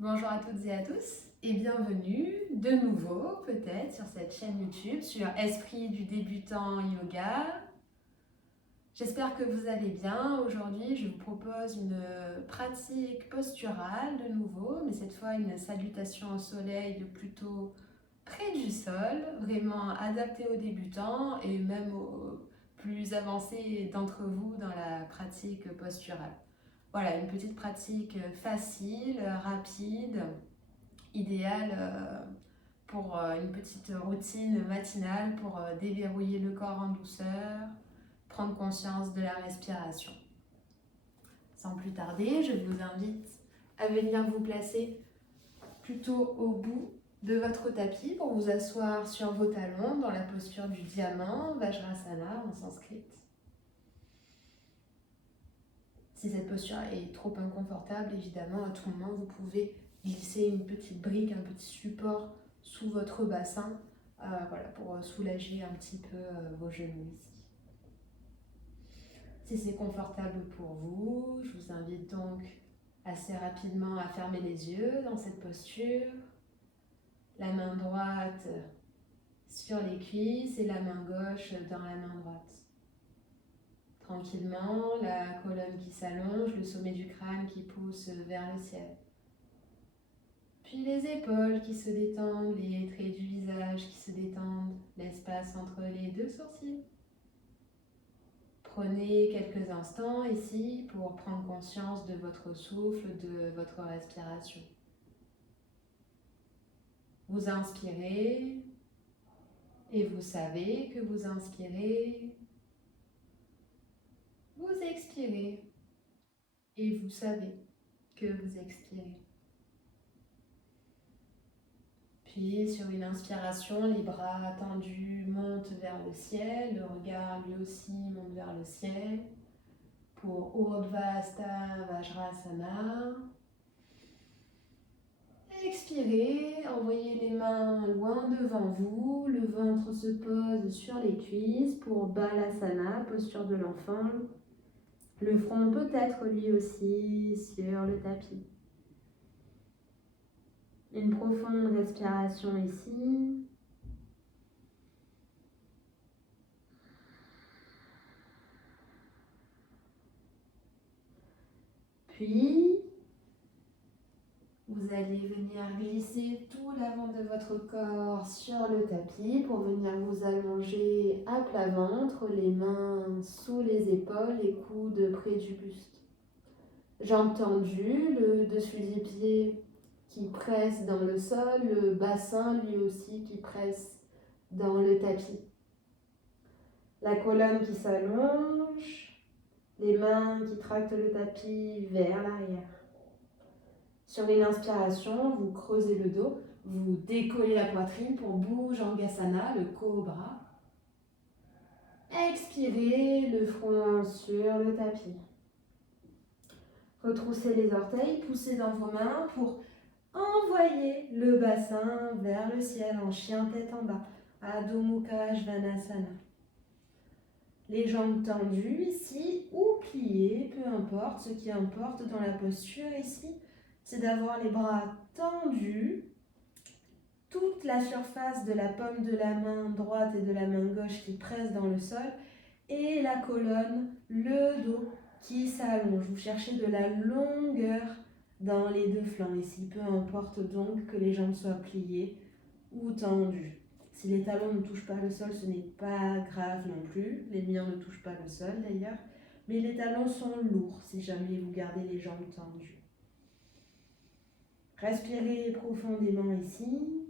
Bonjour à toutes et à tous et bienvenue de nouveau peut-être sur cette chaîne YouTube sur Esprit du débutant yoga. J'espère que vous allez bien. Aujourd'hui, je vous propose une pratique posturale de nouveau, mais cette fois une salutation au soleil plutôt près du sol, vraiment adaptée aux débutants et même aux plus avancés d'entre vous dans la pratique posturale. Voilà, une petite pratique facile, rapide, idéale pour une petite routine matinale pour déverrouiller le corps en douceur, prendre conscience de la respiration. Sans plus tarder, je vous invite à venir vous placer plutôt au bout de votre tapis pour vous asseoir sur vos talons dans la posture du diamant, Vajrasana en sanskrit. Si cette posture est trop inconfortable, évidemment, à tout moment, vous pouvez glisser une petite brique, un petit support sous votre bassin, voilà, pour soulager un petit peu vos genoux ici. Si c'est confortable pour vous, je vous invite donc assez rapidement à fermer les yeux dans cette posture. La main droite sur les cuisses et la main gauche dans la main droite. Tranquillement, la colonne qui s'allonge, le sommet du crâne qui pousse vers le ciel. Puis les épaules qui se détendent, les traits du visage qui se détendent, l'espace entre les deux sourcils. Prenez quelques instants ici pour prendre conscience de votre souffle, de votre respiration. Vous inspirez et vous savez que vous inspirez. Vous expirez et vous savez que vous expirez. Puis sur une inspiration, les bras tendus montent vers le ciel, le regard lui aussi monte vers le ciel. Pour Urdhva Hasta Vajrasana. Expirez, envoyez les mains loin devant vous, le ventre se pose sur les cuisses pour Balasana, posture de l'enfant. Le front peut être lui aussi sur le tapis. Une profonde respiration ici. Puis, vous allez venir glisser tout l'avant de votre corps sur le tapis pour venir vous allonger à plat ventre, les mains sous les épaules, les coudes près du buste. Jambes tendues, le dessus des pieds qui presse dans le sol, le bassin lui aussi qui presse dans le tapis. La colonne qui s'allonge, les mains qui tractent le tapis vers l'arrière. Sur une inspiration, vous creusez le dos, vous décollez la poitrine pour Bhujangasana, le cobra. Expirez, le front sur le tapis. Retroussez les orteils, poussez dans vos mains pour envoyer le bassin vers le ciel en chien tête en bas, Adho Mukha Svanasana. Les jambes tendues ici ou pliées, peu importe. Ce qui importe dans la posture ici, c'est d'avoir les bras tendus, toute la surface de la paume de la main droite et de la main gauche qui presse dans le sol, et la colonne, le dos qui s'allonge. Vous cherchez de la longueur dans les deux flancs ici, peu importe donc que les jambes soient pliées ou tendues. Si les talons ne touchent pas le sol, ce n'est pas grave non plus. Les miens ne touchent pas le sol d'ailleurs. Mais les talons sont lourds si jamais vous gardez les jambes tendues. Respirez profondément ici.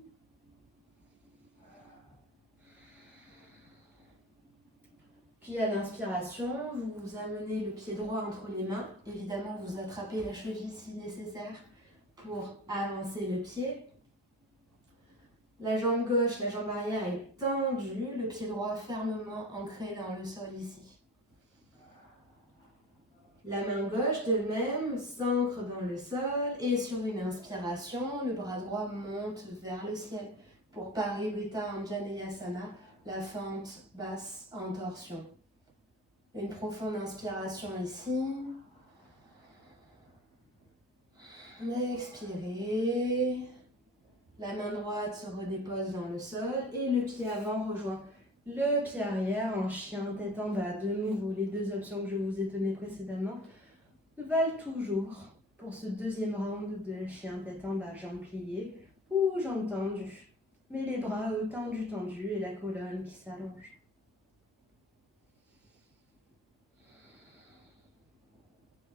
Puis à l'inspiration, vous amenez le pied droit entre les mains. Évidemment, vous attrapez la cheville si nécessaire pour avancer le pied. La jambe gauche, la jambe arrière est tendue, le pied droit fermement ancré dans le sol ici. La main gauche de même s'ancre dans le sol et sur une inspiration, le bras droit monte vers le ciel pour Parivrtta Anjaneyasana, la fente basse en torsion. Une profonde inspiration ici. Expirez. La main droite se redépose dans le sol et le pied avant rejoint le pied arrière en chien, tête en bas. De nouveau, les deux options que je vous ai données précédemment valent toujours pour ce deuxième round de chien, tête en bas, jambes pliées ou jambes tendues. Mais les bras, eux, tendus et la colonne qui s'allonge.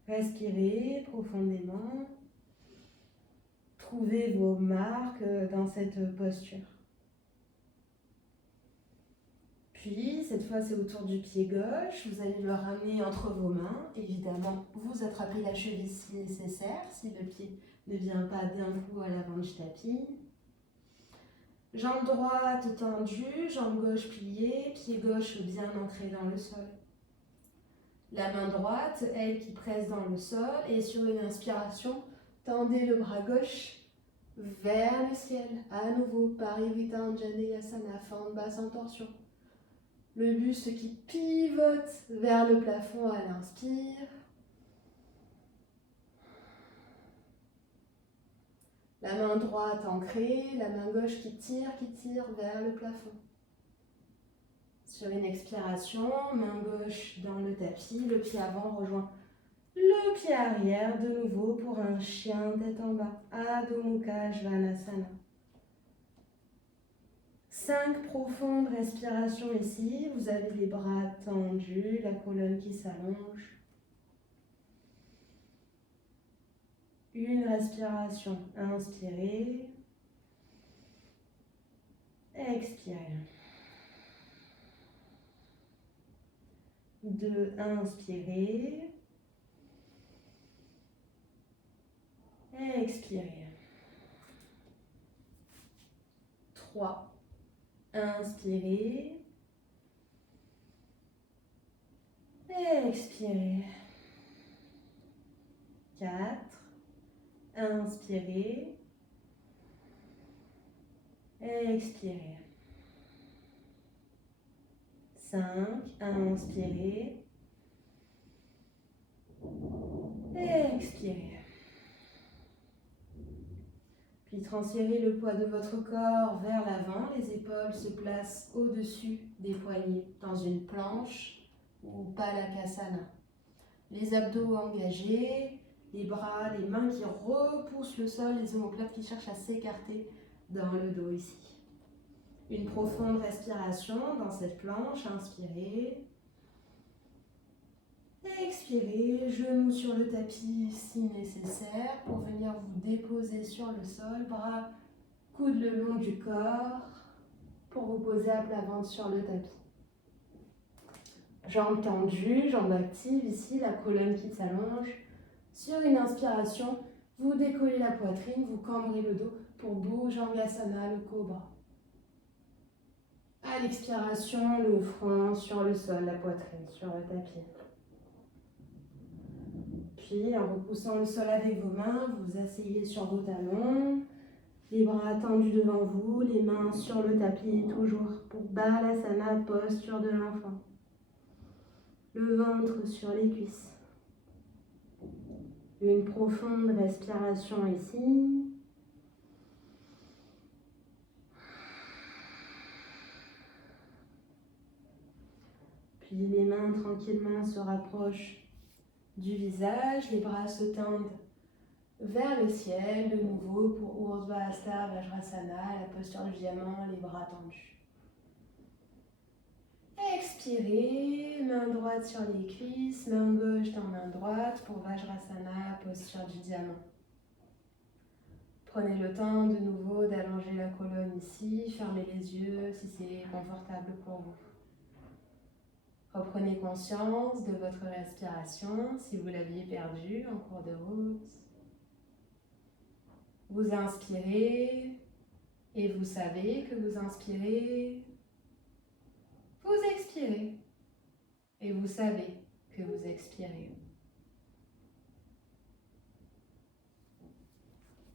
Respirez profondément. Trouvez vos marques dans cette posture. Puis, cette fois, c'est autour du pied gauche. Vous allez le ramener entre vos mains. Évidemment, vous attrapez la cheville si nécessaire, si le pied ne vient pas d'un coup à l'avant du tapis. Jambe droite tendue, jambe gauche pliée, pied gauche bien ancré dans le sol. La main droite, elle qui presse dans le sol, et sur une inspiration, tendez le bras gauche vers le ciel. À nouveau, Parivritta Anjaneyasana, fente basse en torsion. Le buste qui pivote vers le plafond à l'inspire. La main droite ancrée, la main gauche qui tire vers le plafond. Sur une expiration, main gauche dans le tapis, le pied avant rejoint le pied arrière de nouveau pour un chien tête en bas. Adho Mukha Svanasana. 5 profondes respirations ici. Vous avez les bras tendus, la colonne qui s'allonge. Une respiration. Inspirez. Expirez. 2, inspirez. Expirez. 3, inspirez. Expirez. 4, inspirez. Expirez. 5, inspirez. Expirez. Puis transférez le poids de votre corps vers l'avant. Les épaules se placent au-dessus des poignets dans une planche ou Palakasana. Les abdos engagés, les bras, les mains qui repoussent le sol, les omoplates qui cherchent à s'écarter dans le dos ici. Une profonde respiration dans cette planche. Inspirez. Expirez, genoux sur le tapis si nécessaire pour venir vous déposer sur le sol, bras, coudes le long du corps pour vous poser à plat ventre sur le tapis. Jambes tendues, jambes actives ici, la colonne qui s'allonge. Sur une inspiration, vous décollez la poitrine, vous cambrez le dos pour Bhujangasana, le cobra. À l'expiration, le front sur le sol, la poitrine sur le tapis. Puis, en repoussant le sol avec vos mains, vous asseyez sur vos talons, les bras tendus devant vous, les mains sur le tapis, toujours pour Balasana, posture de l'enfant. Le ventre sur les cuisses. Une profonde respiration ici. Puis les mains tranquillement se rapprochent du visage, les bras se tendent vers le ciel, de nouveau pour Urdhva Hasta Vajrasana, la posture du diamant, les bras tendus. Expirez, main droite sur les cuisses, main gauche dans main droite pour Vajrasana, posture du diamant. Prenez le temps de nouveau d'allonger la colonne ici, fermez les yeux si c'est confortable pour vous. Reprenez conscience de votre respiration si vous l'aviez perdue en cours de route. Vous inspirez et vous savez que vous inspirez. Vous expirez et vous savez que vous expirez.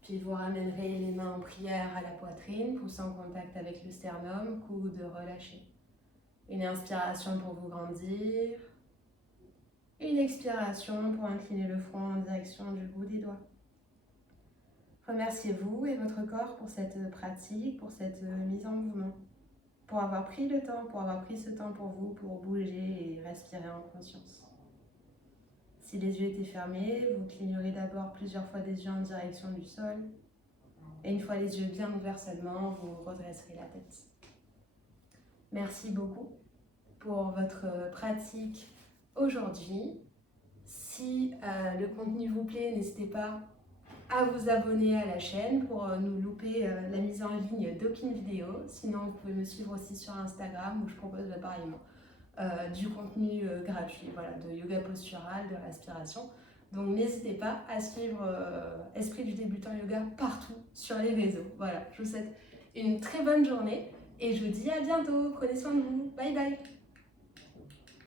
Puis vous ramènerez les mains en prière à la poitrine, pouce en contact avec le sternum, coude relâché. Une inspiration pour vous grandir. Une expiration pour incliner le front en direction du bout des doigts. Remerciez-vous et votre corps pour cette pratique, pour cette mise en mouvement, pour avoir pris le temps, pour avoir pris ce temps pour vous, pour bouger et respirer en conscience. Si les yeux étaient fermés, vous clignerez d'abord plusieurs fois des yeux en direction du sol. Et une fois les yeux bien ouverts seulement, vous redresserez la tête. Merci beaucoup pour votre pratique aujourd'hui. Si le contenu vous plaît, n'hésitez pas à vous abonner à la chaîne pour ne louper la mise en ligne d'aucune vidéo. Sinon, vous pouvez me suivre aussi sur Instagram où je propose pareillement du contenu gratuit, voilà, de yoga postural, de respiration. Donc n'hésitez pas à suivre Esprit du débutant yoga partout sur les réseaux. Voilà, je vous souhaite une très bonne journée et je vous dis à bientôt. Prenez soin de vous. Bye bye.